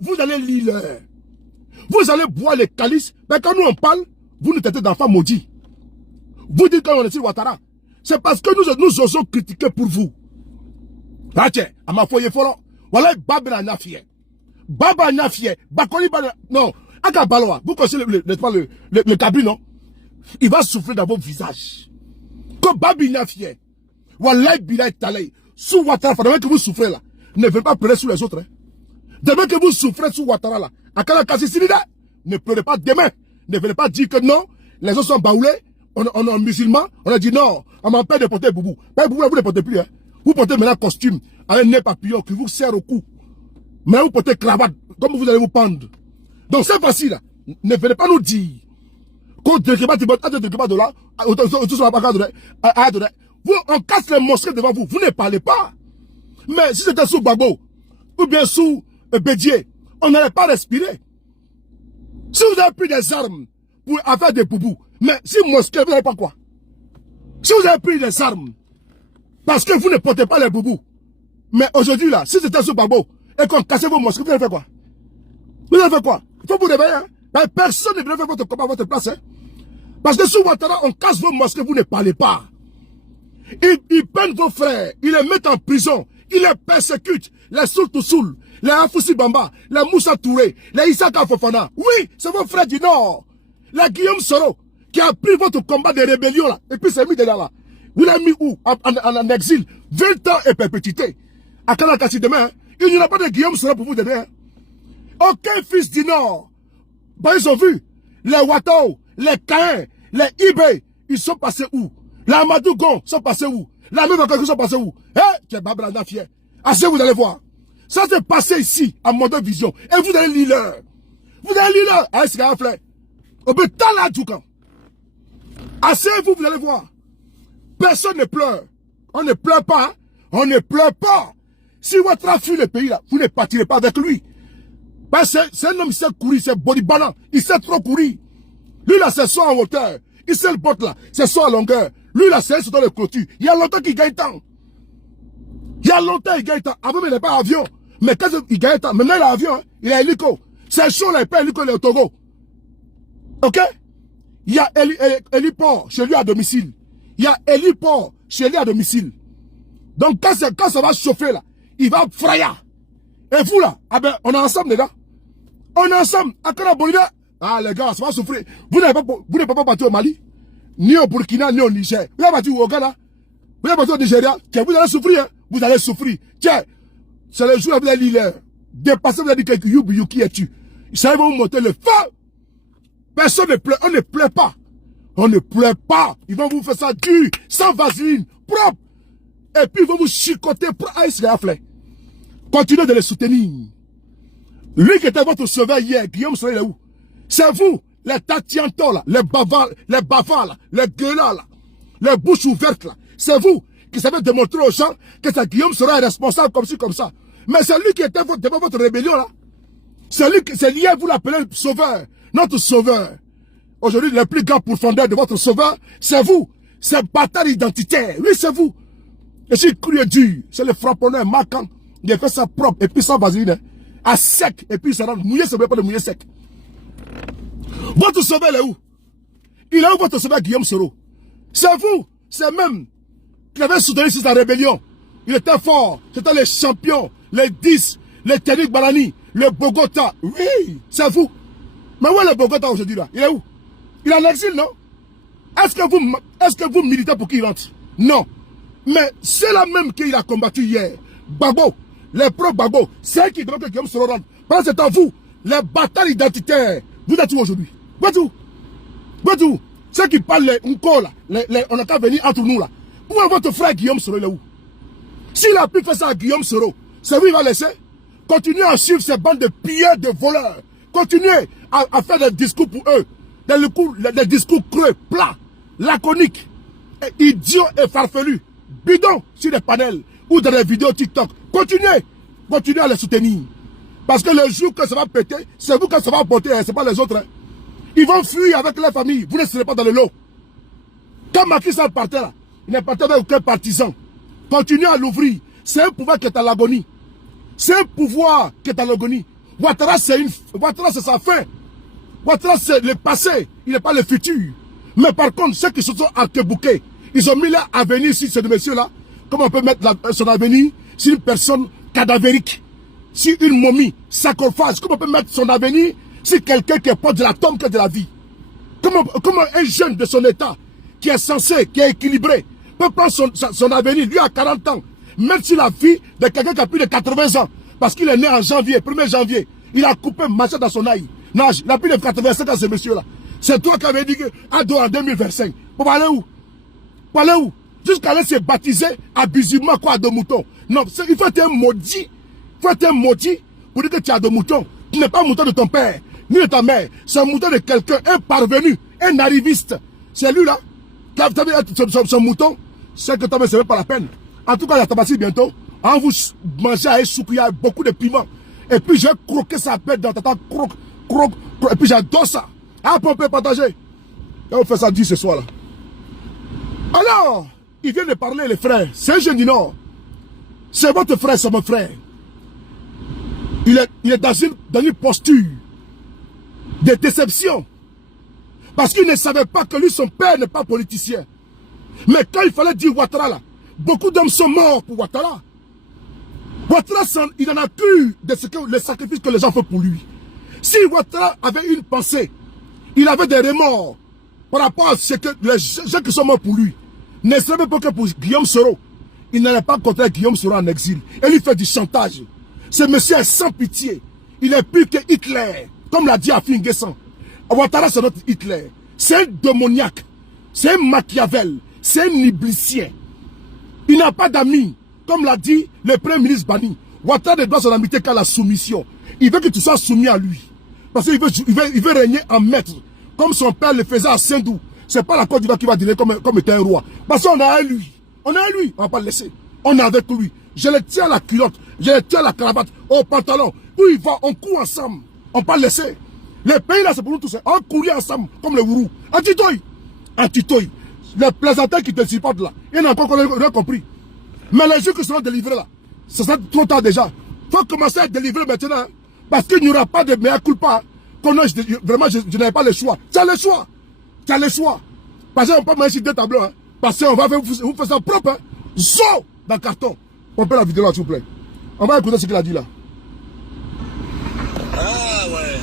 vous allez lire. Vous allez boire les calices. Mais quand nous on parle, vous nous traitez d'enfants maudits. Vous dites qu'on est sur Ouattara. C'est parce que nous osons critiquer pour vous. Ah tiens, à ma foyer fort. Voilà, Baba Nafie. Baba Nafie. Bakoli Baba. Non. Aka Baloa. Vous connaissez le cabri, non? Il va souffler dans vos visages. Comme Babi Nafie. Voilà, Bilay Talay. Sous Ouattara, demain que vous souffrez là. Ne venez pas pleurer sur les autres. Hein. Demain que vous souffrez sous Ouattara là. À Kalakasi Sinida. Ne pleurez pas demain. Ne venez pas dire que non. Les autres sont baoulés. On est musulmans. On a dit non. On m'empêche de porter boubou. Pas boubou, vous ne portez plus. Hein. Vous portez maintenant costume. Avec un nez papillon qui vous serre au cou. Maintenant vous portez cravate. Comme vous allez vous pendre. Donc c'est facile là. Ne venez pas nous dire. Vous, on casse les mosquées devant vous. Vous ne parlez pas. Mais si c'était sous Gbagbo, ou bien sous Bédier, on n'allait pas respirer. Si vous avez pris des armes pour faire des boubous, mais si mosquée, vous n'avez pas quoi? Si vous avez pris des armes, parce que vous ne portez pas les boubous, mais aujourd'hui là, si c'était sous Gbagbo, et qu'on cassait vos mosquées, vous allez faire quoi? Vous allez faire quoi? Il faut vous réveiller. Hein? Ben, personne ne devrait faire votre combat à votre place. Hein? Parce que sous Ouattara, on casse vos mosquées, vous ne parlez pas. Ils peignent vos frères, ils les mettent en prison, ils les persécutent, les Soul, les Afoussi Bamba, les Moussa Touré, les Issaka Fofana. Oui, c'est vos frères du Nord. Les Guillaume Soro, qui a pris votre combat de rébellion là, et puis c'est mis derrière là. Vous l'avez mis où? En exil. 20 ans et perpétuité. À Kalakasi demain, hein? Il n'y aura pas de Guillaume Soro pour vous donner. Hein? Aucun fils du Nord. Ben, ils ont vu. Les Watao, les Caïn, les Ibé, ils sont passés où? Les Amadougon sont passés où? La même vacances sont passés où? Eh, tu es Babra Nafie. Assez, vous allez voir. Ça s'est passé ici, à Mode Vision. Et vous allez lire l'heure. Vous allez lire l'heure. Allez, c'est un fleur. Au bout de temps là, du camp. Assez, vous allez voir. Personne ne pleure. On ne pleure pas. Hein? On ne pleure pas. Si Ouattara fuit le pays là, vous ne partirez pas avec lui. Ben, c'est un homme qui sait courir, c'est bodybanant. Il sait trop courir. Lui là, c'est son en hauteur. Il sait le bot là, c'est son en longueur. Lui là, c'est dans le clôture. Il y a longtemps qu'il gagne temps. Il y a longtemps qu'il gagne temps. Avant, il n'est pas avion. Mais quand il gagne temps, maintenant il a avion, hein? Il a hélico. C'est chaud là, il pas hélico, il est au Togo. Ok? Il y a héliport chez lui à domicile. Il y a héliport chez lui à domicile. Donc quand ça va chauffer là, il va frayer. Et vous là, ah ben, on est ensemble les gars. On est ensemble. À Bolivie. Ah les gars, ça va souffrir. Vous n'êtes pas parti au Mali, ni au Burkina, ni au Niger. Vous êtes parti au Ghana. Vous êtes parti au Nigeria. Tiens, vous allez souffrir. Hein? Vous allez souffrir. Tiens, c'est le jour où vous allez lire. Dépassez, vous allez dire que you qui es-tu. Ça va vous monter le feu. Personne ne pleure. On ne pleure pas. On ne pleure pas. Ils vont vous faire ça dur, sans vaseline, propre. Et puis ils vont vous chicoter pour Aïs-Réaflé. Continuez de les soutenir. Lui qui était votre sauveur hier, Guillaume Soro, il est où? C'est vous, les tatiantons là, les bavards là, les gueulards là, les bouches ouvertes là. C'est vous qui savez démontrer aux gens que c'est Guillaume Soro est responsable comme ci, comme ça. Mais c'est lui qui était devant votre rébellion là. C'est lui, c'est lié, vous l'appelez sauveur, notre sauveur. Aujourd'hui, le plus grand pourfendeur de votre sauveur, c'est vous. C'est bâtard identitaire. Oui, c'est vous. Et si cru dur, c'est le frapponneur marquant. Il a fait ça propre et puis sans vaseline. À sec. Et puis ça rend mouillé, ça ne veut pas de mouillé sec. Votre sauveur, il est où? Il est où votre sauveur Guillaume Soro? C'est vous. C'est même qui avait soutenu sur sa rébellion. Il était fort. C'était les champions, les 10, les Teddy Balani, le Bogota. Oui, c'est vous. Mais où est le Bogota aujourd'hui là? Il est où? Il est en exil, non? Est-ce que vous militez pour qu'il rentre? Non. Mais c'est la même qu'il a combattu hier. Gbagbo, les pro-Gbagbo, c'est qui demande que Guillaume Soro rentre. Pendant ce temps, vous, les batailles identitaires, vous êtes où aujourd'hui? Vous êtes où? Vous êtes où? Ceux qui parlent encore là, on n'a qu'à venir entre nous là. Où est votre frère Guillaume Soro, il est où? S'il a pu faire ça à Guillaume Soro, c'est vous il va laisser? Continuez à suivre ces bandes de pilleurs, de voleurs. Continuez à faire des discours pour eux. Des discours creux, plats, laconiques, idiots et farfelus. Bidons sur des panels ou dans des vidéos TikTok. Continuez à les soutenir. Parce que le jour que ça va péter, c'est vous que ça va porter, ce n'est pas les autres. Hein. Ils vont fuir avec leur famille. Vous ne serez pas dans le lot. Quand Macky Sall partait là, il n'est parti avec aucun partisan. Continuez à l'ouvrir. C'est un pouvoir qui est à l'agonie. C'est un pouvoir qui est à l'agonie. Ouattara, c'est sa fin. Ouattara, c'est le passé. Il n'est pas le futur. Mais par contre, ceux qui se sont arc-bouqués, ils ont mis leur avenir sur ce monsieur-là. Comment on peut mettre son avenir sur une personne cadavérique, sur une momie, sarcophage? Comment on peut mettre son avenir sur quelqu'un qui est pas de la tombe que de la vie? Comment un jeune de son état, qui est censé, qui est équilibré, peut prendre son avenir, lui à 40 ans, mettre sur la vie de quelqu'un qui a plus de 80 ans, parce qu'il est né en janvier, 1er janvier, il a coupé machin dans son aïe. Non, il a plus de 85 ans, ce monsieur-là. C'est toi qui avais dit que Ado en 2025. Pour aller où? Pour aller où? Jusqu'à aller se baptiser abusivement quoi de mouton. Non, il faut être un maudit. Il faut être un maudit pour dire que tu as de moutons. Tu n'es pas un mouton de ton père, ni de ta mère. C'est un mouton de quelqu'un, un parvenu, un arriviste. C'est lui-là qui a son mouton. C'est que toi, ce n'est pas la peine. En tout cas, il y a Tabaski bientôt. On vous manger à Essoukia beaucoup de piment. Et puis, j'ai croqué sa bête dans ta tête. Croque. Et puis, j'adore ça. Ah, on peut partager. Et on fait ça 10 ce soir-là. Alors, il vient de parler, les frères. C'est un jeune du Nord. C'est votre frère, c'est mon frère. Il est dans une posture de déception. Parce qu'il ne savait pas que lui, son père, n'est pas politicien. Mais quand il fallait dire Ouattara, là, beaucoup d'hommes sont morts pour Ouattara. Ouattara, il en a plus de le sacrifice que les gens font pour lui. Si Ouattara avait une pensée, il avait des remords par rapport à ce que les gens qui sont morts pour lui. Ne serait pas que pour Guillaume Soro. Il n'allait pas contre Guillaume Soro en exil. Et lui fait du chantage. Ce monsieur est sans pitié. Il est plus que Hitler. Comme l'a dit Afin Guessan. Ouattara, c'est notre Hitler. C'est un démoniaque. C'est un Machiavel. C'est un iblicien. Il n'a pas d'amis. Comme l'a dit le Premier ministre Bani. Ouattara ne doit son amitié qu'à la soumission. Il veut que tu sois soumis à lui. Parce qu'il veut régner en maître. Comme son père le faisait à Saint-Dou. C'est pas la Côte d'Ivoire qui va dîner comme étant un roi. Parce qu'on a à lui. On a à lui. On va pas le laisser. On est avec lui. Je le tiens à la culotte. Je le tiens à la cravate. Au pantalon. Où il va, on court ensemble. On va pas le laisser. Les pays là, c'est pour nous tous. On courir ensemble. Comme le Wourou. Antitoy. Les plaisantins qui te supportent là. Il y en a encore qu'on a compris. Mais les jeux qui seront délivrés là, ce sera trop tard déjà. Il faut commencer à délivrer maintenant. Hein, parce qu'il n'y aura pas de mea culpa. Vraiment, je n'avais pas le choix. Tu as le choix. Tu as le choix. Parce qu'on peut mettre sur deux tableaux. Hein, parce qu'on va vous faire ça propre. Hein, zo dans le carton. On peut la vidéo là, s'il vous plaît. On va écouter ce qu'il a dit là. Ah ouais.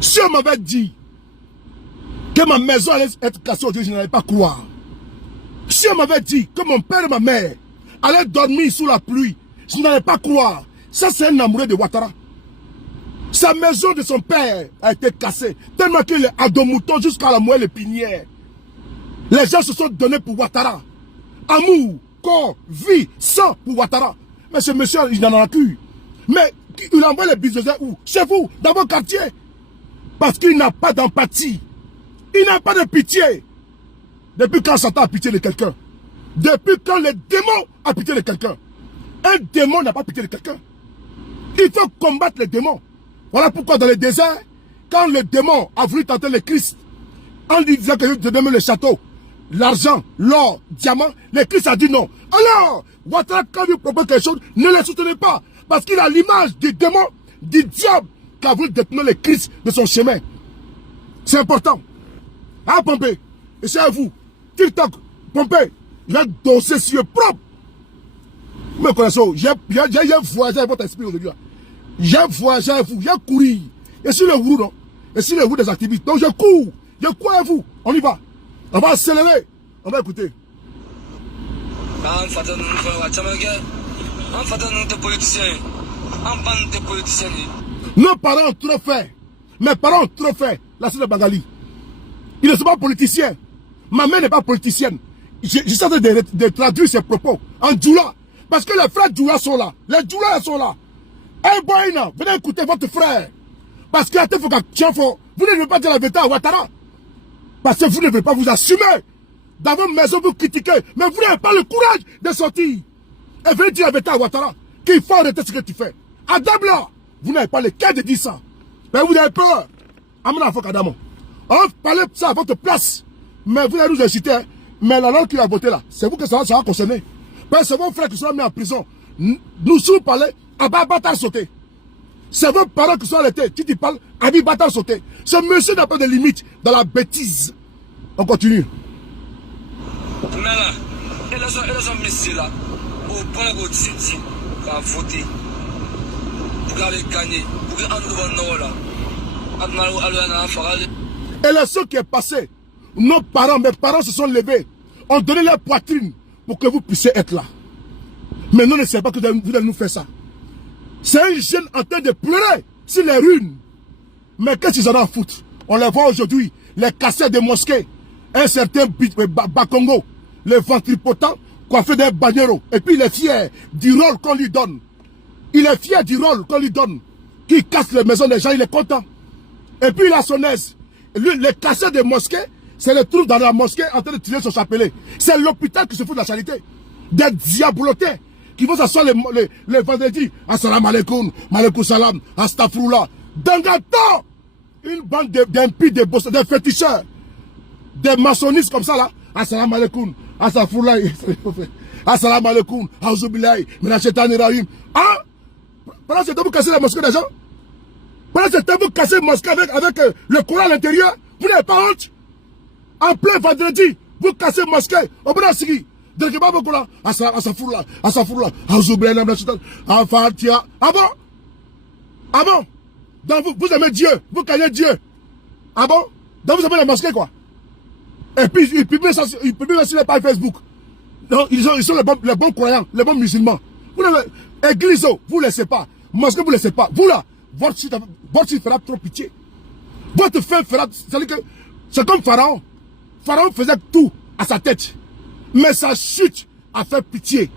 Si on m'avait dit que ma maison allait être cassée aujourd'hui, je n'allais pas croire. Si on m'avait dit que mon père et ma mère allaient dormir sous la pluie, je n'allais pas croire. Ça, c'est un amoureux de Ouattara. Sa maison de son père a été cassée, tellement qu'il est à dos mouton jusqu'à la moelle épinière. Les gens se sont donnés pour Ouattara. Amour, corps, vie, sang pour Ouattara. Mais ce monsieur, il n'en a plus. Mais il envoie les business où? Chez vous, dans vos quartiers. Parce qu'il n'a pas d'empathie. Il n'a pas de pitié. Depuis quand Satan a pitié de quelqu'un? Depuis quand le démon a pitié de quelqu'un? Un démon n'a pas pitié de quelqu'un. Il faut combattre les démons. Voilà pourquoi dans le désert, quand le démon a voulu tenter le Christ, en lui disant que je te donne le château, l'argent, l'or, diamant, le Christ a dit non. Alors, Ouattara, quand il propose quelque chose, ne le soutenez pas. Parce qu'il a l'image du démon, du diable, qui a voulu détourner le Christ de son chemin. C'est important. Ah, Pompé, et c'est à vous. TikTok, Pompé, j'ai dossé sur propre. Mais connaissez-vous, j'ai voyagé avec votre esprit aujourd'hui. J'ai voyagé avec vous, j'ai couru. Et sur le roue, non? Et sur le roue des activistes. Donc je cours avec vous. On y va. On va accélérer. On va écouter. Nos parents ont trop fait. Mes parents ont trop fait. La sœur de Bagali. Ils ne sont pas politiciens. Ma mère n'est pas politicienne. J'essaie de traduire ses propos en Djoula. Parce que les frères Djoula sont là. Les Djoula sont là. Eh boyna, venez écouter votre frère. Parce que vous ne devez pas dire la vérité à Ouattara. Parce que vous ne devez pas vous assumer. Dans votre maison, vous critiquez. Mais vous n'avez pas le courage de sortir. Et venez dire la vérité à Ouattara. Qu'il faut arrêter ce que tu fais. À Dabla, vous n'avez pas le cœur de dire ça. Mais vous avez peur. Amana Fokadamo. On parlait ça à votre place. Mais vous allez nous inciter. Hein. Mais la langue qui a voté là, c'est vous que ça va concerner. Parce que c'est vos frères qui seront mis en prison. Nous sommes parlé à Bata sauté. C'est vos parents qui sont arrêtés. Tu parles à Bata sauté. Ce monsieur n'a pas de limite dans la bêtise. On continue. Mais là, elle a son monsieur là. Au point où Titi a voté. Pour aller gagner. Pour aller en et la chose qui est passée, nos parents, mes parents se sont levés, ont donné leur poitrine pour que vous puissiez être là. Mais nous ne savons pas que vous allez nous faire ça. C'est un jeune en train de pleurer sur les ruines. Mais qu'est-ce qu'ils en ont à foutre? On les voit aujourd'hui, les casseurs des mosquées, un certain Bakongo, le ventripotent, coiffé d'un bagnéro. Et puis il est fier du rôle qu'on lui donne. Il est fier du rôle qu'on lui donne. Qui casse les maisons des gens, il est content. Et puis il a son aise. Lui, les casseurs des mosquées, c'est le trou dans la mosquée en train de tirer son chapelet. C'est l'hôpital qui se fout de la charité. Des diabolotés qui vont s'asseoir les vendredis. Assalamu alaikum, malaikum salam, astaghfirullah. Dans un temps, une bande d'impies, des féticheurs, des maçonnistes comme ça là. Assalamu alaikum, astaghfirullah. Assalamu alaikum, aouzubillahi, minashaitani rahim. Ah! Pendant ce temps, vous cassez la mosquée des gens. Pendant ce temps, vous cassez la mosquée avec le Coran à l'intérieur. Vous n'avez pas honte. En plein vendredi, vous cassez la mosquée. Au bout d'un sigi. Donc, il n'y a pas beaucoup là. Astaghfirullah, astaghfirullah, aouzubillahi, minashaitani rahim. Ah bon? Ah bon? Donc, vous aimez Dieu. Vous craignez Dieu. Ah bon? Donc, vous aimez la mosquée quoi? Et puis, ils publient ça sur les pages Facebook. Donc, ils sont les bons croyants, les bons musulmans. Vous n'avez... Église, vous ne laissez pas. Mosquée, vous ne laissez pas. Vous là, votre site fera trop pitié. Votre fin fera... C'est-à-dire que c'est comme Pharaon. Pharaon faisait tout à sa tête. Mais sa chute a fait pitié.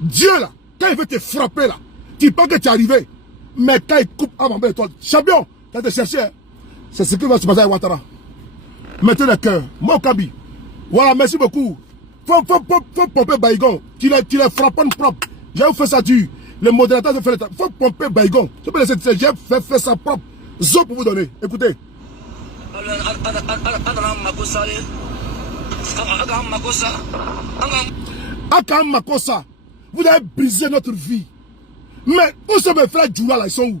Dieu là, quand il veut te frapper là, tu penses que tu es arrivé. Mais quand il coupe à ma étoile, champion, quand tu cherches, c'est ce qui va se passer à Ouattara. Mettez le cœur. Mokabi. Voilà, merci beaucoup. Faut pomper Baïgon. Tu les frappes propre. J'ai fait ça dur. Le modérateur de faire l'état. Faut pomper Baïgon. Je peux laisser j'ai fait ça propre. Zo pour vous donner. Écoutez. Akam Makosa. Vous avez brisé notre vie. Mais où sont mes frères Djoula là? Ils sont où?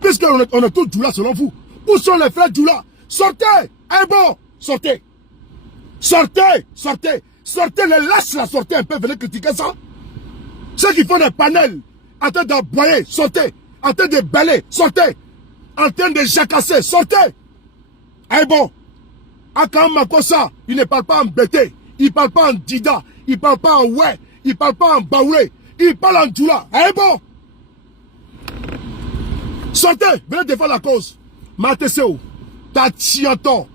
Puisqu'on est tous Djoula selon vous. Où sont les frères Djoula? Sortez! Eh bon! Sortez! Sortez! Sortez! Sortez les lâches là! Sortez un peu, venez critiquer ça! Ceux qui font des panels, en train d'envoyer, sortez. En train de balayer, sortez. En train de jacasser, sortez. Eh bon, Akam Makosa, il ne parle pas en bété, il ne parle pas en dida, il ne parle pas en ouais, il ne parle pas en baoulé, il parle en djoula. Eh bon, sortez, venez défendre la cause. Mateseo, Tatianto.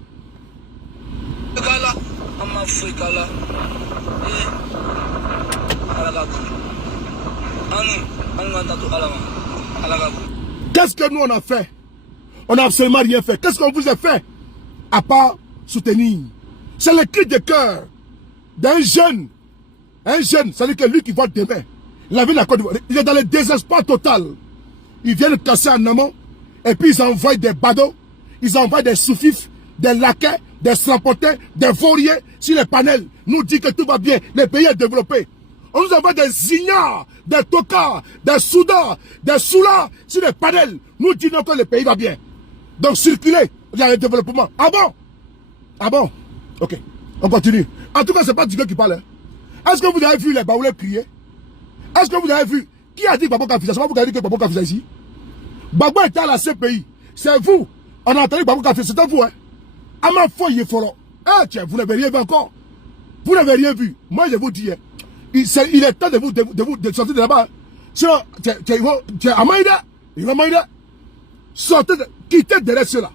Qu'est-ce que nous on a fait? On n'a absolument rien fait. Qu'est-ce qu'on vous a fait? À part soutenir. C'est le cri de cœur d'un jeune. Un jeune, c'est-à-dire que lui qui voit demain. La ville de la Côte d'Ivoire, il est dans le désespoir total. Ils viennent casser en amont. Et puis ils envoient des badauds. Ils envoient des soufifs, des laquais, des strapotés, des vauriers sur les panels. Nous dit que tout va bien. Le pays est développé. On nous envoie des ignares, des tocards, des soudats, des soulats sur les panels. Nous disons que le pays va bien. Donc circulez, il y a un développement. Ah bon? Ah bon? Ok, on continue. En tout cas, ce n'est pas Dieu qui parle. Hein. Est-ce que vous avez vu les baoulés crier? Est-ce que vous avez vu? Qui a dit Babo Kafisa? C'est pas vous qui avez dit que Babo Kafisa ici? Babo était à la CPI. C'est vous. On a entendu Babo Kafisa. C'était vous, hein? À ma foi, il est fort. Ah tiens, vous n'avez rien vu encore. Vous n'avez rien vu. Moi, je vous dis, hein. Il est temps de sortir de là-bas. Sinon, tu es à Maïda. Il va Maïda. Sortez, quittez derrière ceux-là.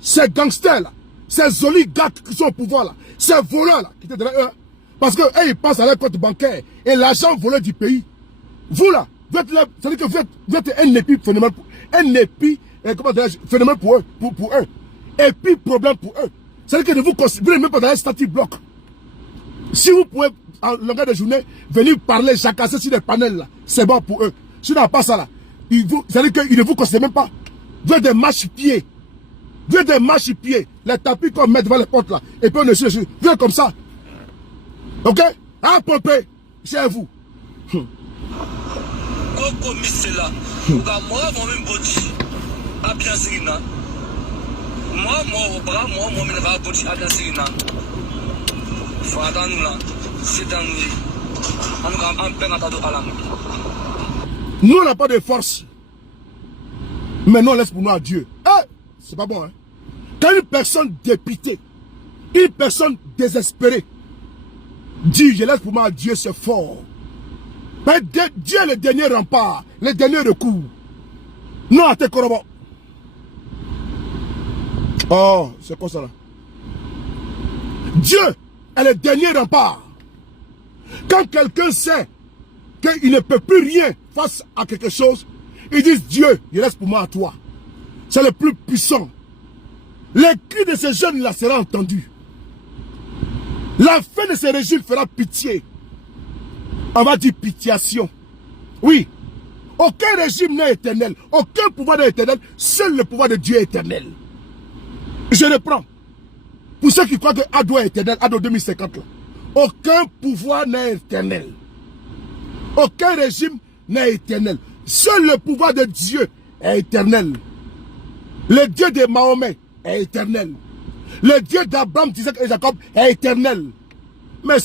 Ces gangsters-là. Ces oligarques qui sont au pouvoir là. Ces voleurs-là. Quittez derrière eux. Parce que ils passent à leur compte bancaire. Et l'argent volé du pays. Vous là, vous êtes là. C'est-à-dire que vous êtes un épi phénomène. Un épi, phénomène pour eux. Pour eux. Et puis problème pour eux. C'est-à-dire que vous ne même pas dans un statut bloc. Si vous pouvez, en longueur de journée, venir parler, jacasser sur des panels là, c'est bon pour eux. Si vous n'avez pas ça là, c'est-à-dire qu'ils ne vous considèrent même pas. veut des marche-pieds. Veut des marche-pieds. Les tapis qu'on met devant les portes là. Et puis on est sur. Viens comme ça. Ok? À pomper. Chez vous. Koko misela. Moi, moi-même, body. A bien sirina. Moi, au bras, moi, même, va body. A bien sirina. Fada nous là. C'est dans nous, on n'a pas de force. Mais non, laisse pour nous à Dieu. Eh, c'est pas bon, hein. Quand une personne dépitée, une personne désespérée, dit, je laisse pour moi à Dieu, c'est fort. Mais Dieu est le dernier rempart, le dernier recours. Non, à tes corobos. Oh, c'est quoi ça là? Dieu est le dernier rempart. Quand quelqu'un sait qu'il ne peut plus rien face à quelque chose, ils disent Dieu, il reste pour moi à toi. C'est le plus puissant. Les cris de ces jeunes-là sera entendu. La fin de ces régimes fera pitié. On va dire pitiation. Oui. Aucun régime n'est éternel. Aucun pouvoir n'est éternel. Seul le pouvoir de Dieu est éternel. Je reprends. Pour ceux qui croient que Ado est éternel, Ado 2050 là. Aucun pouvoir n'est éternel. Aucun régime n'est éternel. Seul le pouvoir de Dieu est éternel. Le Dieu de Mahomet est éternel. Le Dieu d'Abraham, d'Isaac et Jacob est éternel. Mais